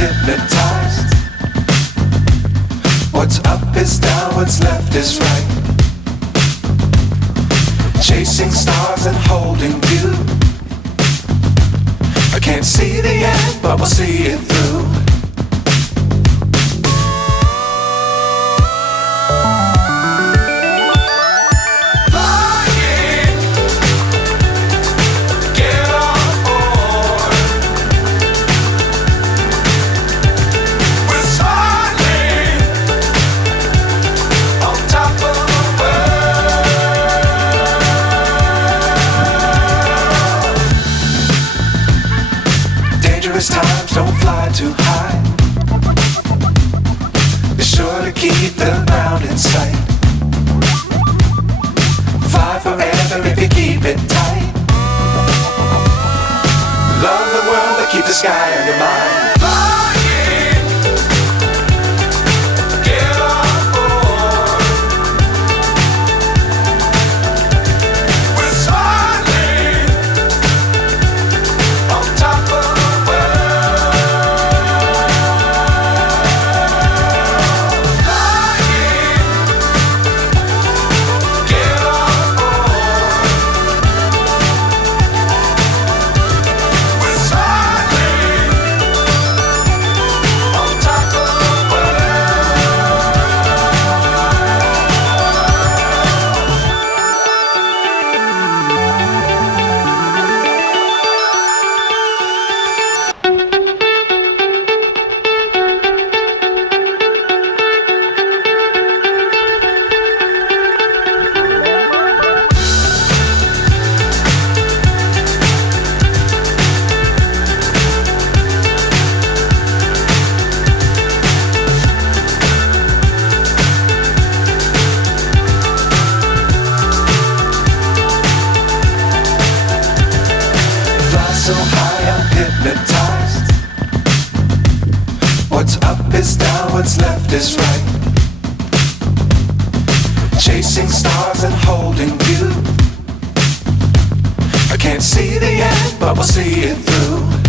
hypnotized. What's up is down, what's left is right. Chasing stars and holding you. I can't see the end, but we'll see it through. Times don't fly too high. Be sure to keep the ground in sight. Fly forever if you keep it tight. Love the world but keep the sky on your mind. So high, I'm hypnotized. What's up is down, what's left is right. Chasing stars and holding you. I can't see the end, but we'll see it through.